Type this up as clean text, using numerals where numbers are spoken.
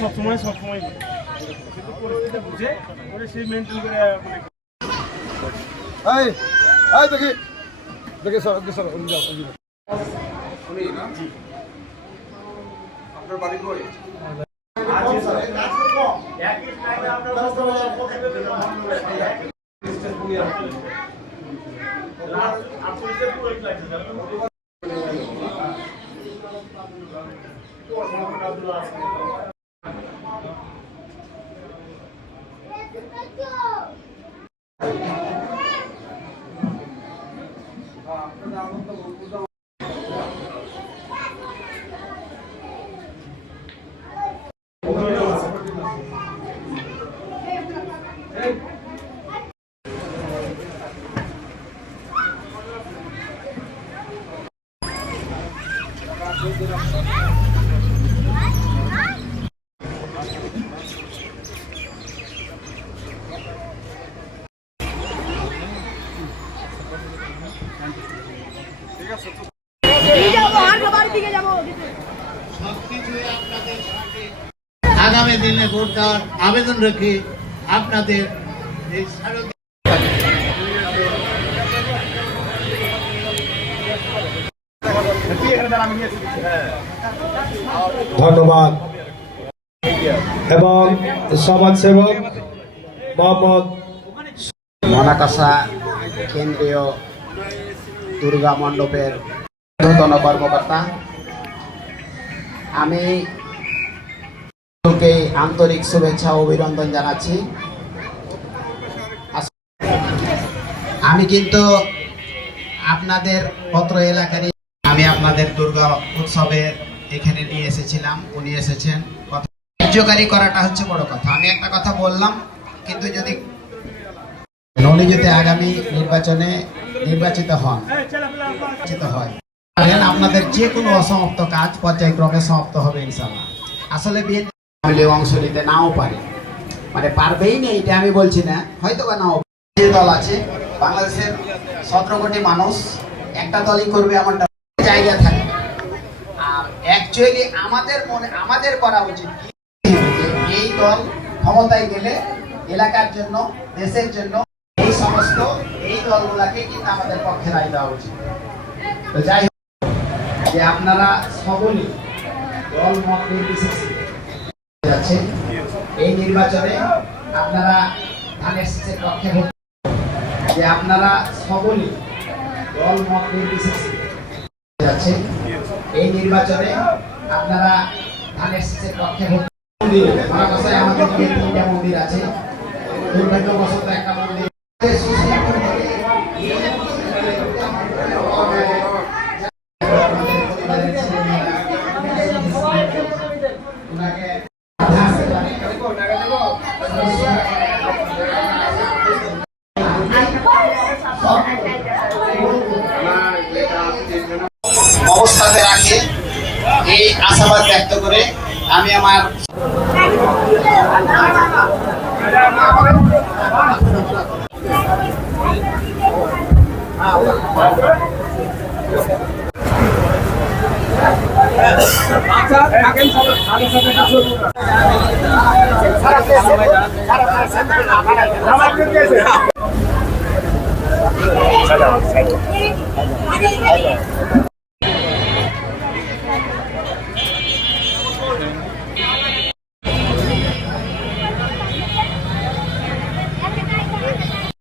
সবসময় কিন্তু পরিস্থিতি বুঝে ওরা সেই মেনটেন করে দেখি দেখি স্যার আপনার বাড়ি কই? আগামী দিনে ভোট দেওয়ার আবেদন রেখে আপনাদের এই ধন্যবাদ এবং সমাজসেবক মোহাম্মদ মনাকাশা কেন্দ্রীয় দুর্গা মণ্ডপের ঊর্ধ্বতন কর্মকর্তা, আমি আন্তরিক শুভেচ্ছা ও অভিনন্দন জানাচ্ছি। আমি কিন্তু আপনাদের পত্র এলাকারই, আমি আপনাদের দুর্গা উৎসবে এখানে নিয়ে এসেছিলাম, উনি এসেছেন। কার্যকারী করাটা হচ্ছে বড় কথা। আমি একটা কথা বললাম, কিন্তু যদি আগামী নির্বাচনে নির্বাচিত হয় আপনাদের যে কোনো অসমাপ্ত কাজ পর্যায়ক্রমে সমাপ্ত হবে ইনশাআল্লাহ। আসলে বিএনপি অংশ নিতে নাও পারে, মানে পারবেই না এটা আমি বলছি না, হয়তো বা নাও। যে দল আছে বাংলাদেশের 17 কোটি মানুষ, একটা দলই করবে এমনটা জায়গা থাকে। আর অ্যাকচুয়ালি আমাদের করা উচিত এই দল ক্ষমতায় গেলে এলাকার জন্য, দেশের জন্য এই দলগুলাকে কিন্তু আমাদের পক্ষে রায় দেওয়া উচিত। তো যাই হোক, যে আপনারা সকলেই দল মত নির্বিশেষে যাচ্ছে এই নির্বাচনে, আপনারা ধানের শীষের পক্ষে ভোট, যে আপনারা সকলেই দল মত নির্বিশেষে যাচ্ছে এই নির্বাচনে, আপনারা ধানের শীষের পক্ষে ভোট। আমাদের 3টা মন্দির আছে, দুর্ভাগ্যবশত একটা মন্দির অবস্থাতে রাখে, এই আশাবাদ ব্যক্ত করে আমি আমার